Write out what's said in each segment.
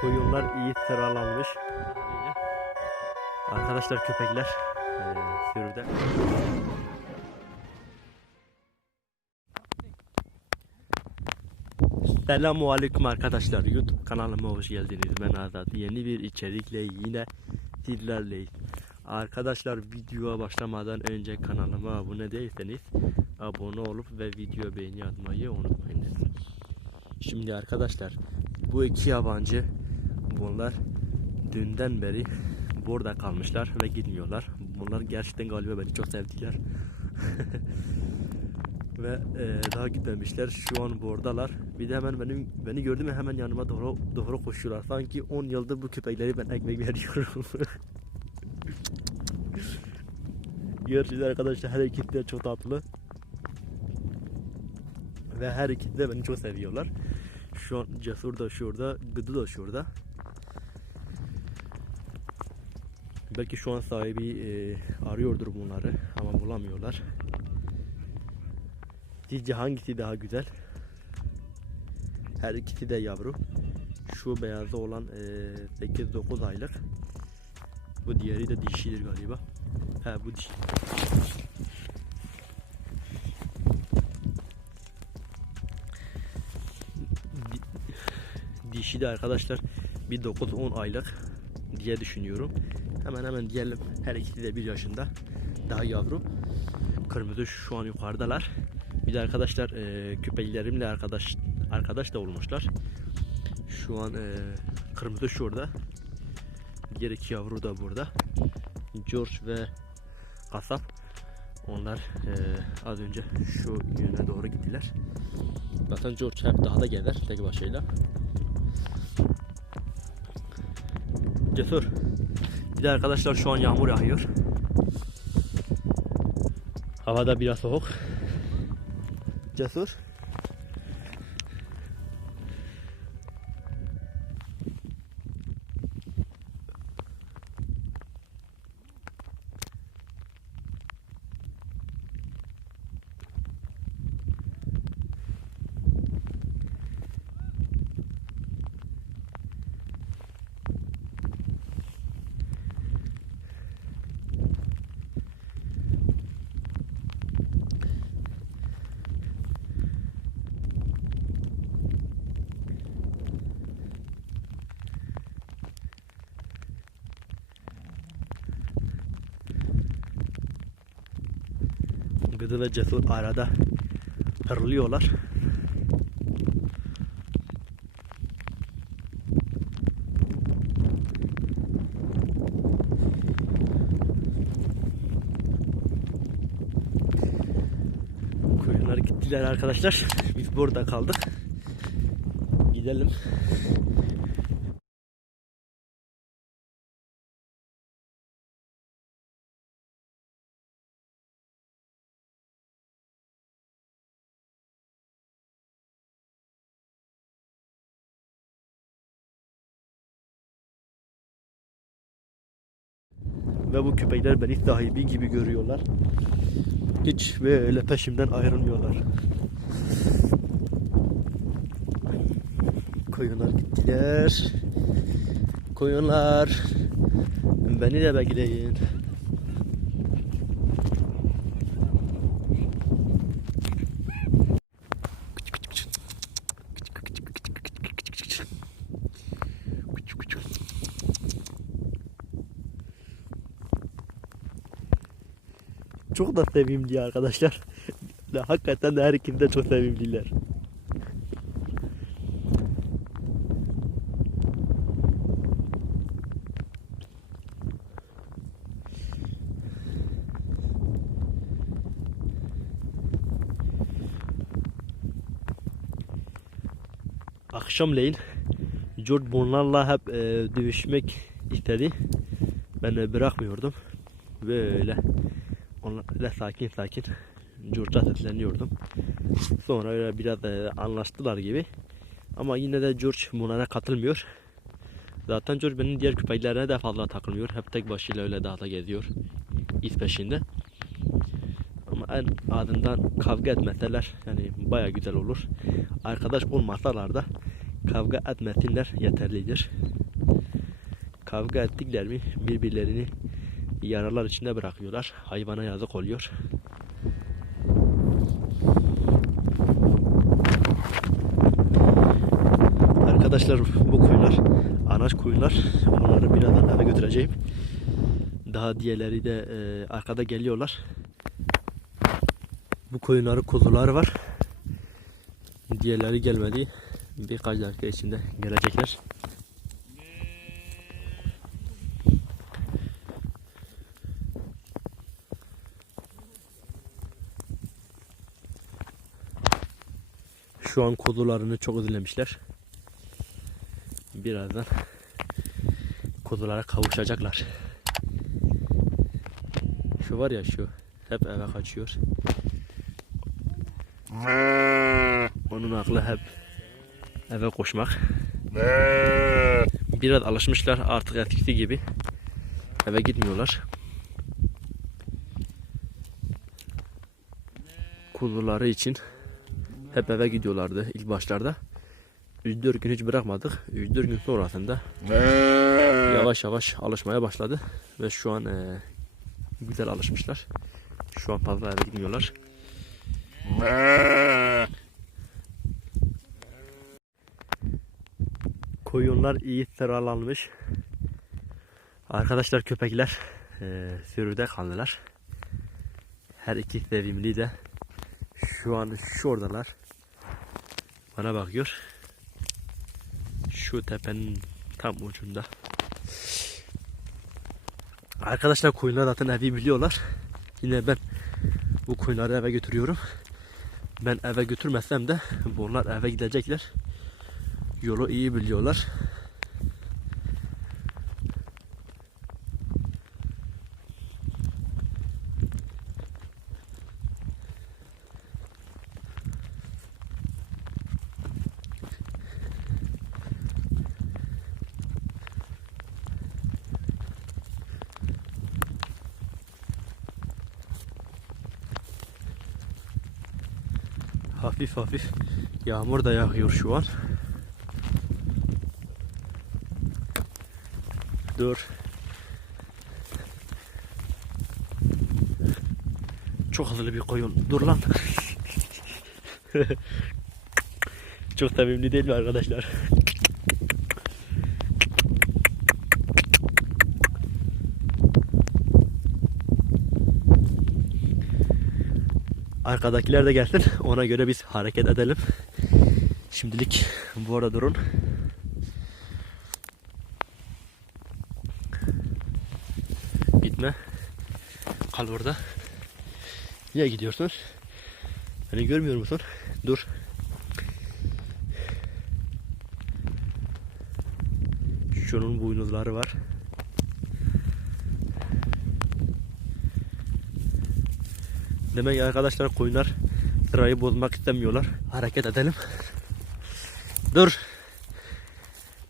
Koyunlar iyi sıralanmış. Arkadaşlar köpekler eee sürüde. Selamun Aleyküm arkadaşlar. YouTube kanalıma hoş geldiniz. Ben Azat. Yeni bir içerikle yine sizlerleyiz. Arkadaşlar videoya başlamadan önce kanalıma abone değilseniz abone olup ve video beğeni atmayı unutmayın. Şimdi arkadaşlar bu iki yabancı bunlar dünden beri burada kalmışlar ve gitmiyorlar. Bunlar gerçekten galiba beni çok sevdiler. ve e, daha gitmemişler. Şu an buradalar. Bir de hemen benim beni gördü mü hemen yanıma doğru doğru koşuyorlar. Sanki 10 yıldır bu köpekleri ben ekmek veriyorum. Gerçekten arkadaşlar her ikisi de çok tatlı. Ve her ikisi de beni çok seviyorlar. Şu an Cesur da şurada, Gıdı da şurada. Belki şu an sahibi e, arıyordur bunları ama bulamıyorlar. Sizce hangisi daha güzel? Her ikisi de yavru. Şu beyazı olan e, 8-9 aylık. Bu diğeri de dişidir galiba. He bu dişi. Di- Dişi de arkadaşlar bir 9-10 aylık diye düşünüyorum. Hemen hemen diyelim her ikisi de bir yaşında. Daha yavru. Kırmızı şu an yukarıdalar. Bir de arkadaşlar e, köpeklerimle arkadaş arkadaş da olmuşlar. Şu an e, kırmızı şurada. Diğer iki yavru da burada. George ve kasap. Onlar e, az önce şu yöne doğru gittiler. Zaten George hep dağda gezer tek başıyla. Cesur. Bir de arkadaşlar şu an yağmur yağıyor. Havada biraz soğuk. Cesur. Gıdı ve Cesur arada hırlıyorlar. Koyunlar gittiler arkadaşlar. Biz burada kaldık. Gidelim. Ve bu köpekler beni sahibi gibi görüyorlar. Hiç böyle peşimden ayrılmıyorlar. Koyunlar gittiler. Koyunlar. Beni de bekleyin. Çok da sevimli arkadaşlar. Hakikaten de her ikisi de çok sevimliler. Akşamleyin George bunlarla hep e, dövüşmek istedi. Ben de bırakmıyordum. Böyle onlarla sakin sakin George'a sesleniyordum. Sonra öyle biraz e, anlaştılar gibi. Ama yine de George bunlara katılmıyor. Zaten George benim diğer köpeklerine de fazla takılmıyor. Hep tek başıyla öyle dağda geziyor. İz peşinde. Ama en azından kavga etmeseler yani baya güzel olur. Arkadaş olmasalar da Kavga etmesinler yeterlidir. Kavga ettikler mi birbirlerini yaralar içinde bırakıyorlar. Hayvana yazık oluyor. Arkadaşlar bu koyunlar anaç koyunlar. Bunları birazdan eve götüreceğim. Daha diğerleri de e, arkada geliyorlar. Bu koyunların kuzuları var. Diğerleri gelmedi. Birkaç dakika içinde gelecekler. Şu an kuzularını çok özlemişler. Birazdan kuzulara kavuşacaklar. Şu var ya şu hep eve kaçıyor. Onun aklı hep eve koşmak. Biraz alışmışlar artık eskisi gibi. Eve gitmiyorlar. Kuzuları için hep eve gidiyorlardı ilk başlarda. 3-4 gün hiç bırakmadık. 3-4 gün sonrasında yavaş yavaş alışmaya başladı. Ve şu an eee, güzel alışmışlar. Şu an fazla eve gitmiyorlar. Koyunlar iyi sıralanmış. Arkadaşlar köpekler eee sürüde kaldılar. Her iki sevimli de şu an şuradalar. Bana bakıyor. Şu tepenin tam ucunda. Arkadaşlar koyunlar zaten evi biliyorlar. Yine ben bu koyunları eve götürüyorum. Ben eve götürmesem de bunlar eve gidecekler. Yolu iyi biliyorlar. Hafif hafif yağmur da yağıyor şu an. Dur. Çok hızlı bir koyun. Dur lan. Çok sevimli değil mi arkadaşlar? Arkadakiler de gelsin. Ona göre biz hareket edelim. Şimdilik bu arada durun. Gitme. Kal orada. Niye gidiyorsun? Beni görmüyor musun? Dur. Şunun boynuzları var. Demek arkadaşlar koyunlar sırayı bozmak istemiyorlar. Hareket edelim. Dur.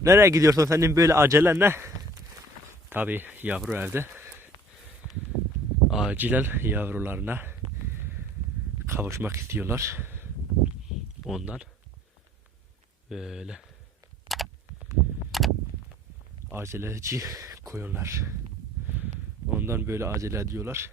Nereye gidiyorsun senin böyle acelen ne? Tabi yavru evde. Acilen yavrularına kavuşmak istiyorlar. Ondan böyle aceleci koyunlar. Ondan böyle acele ediyorlar.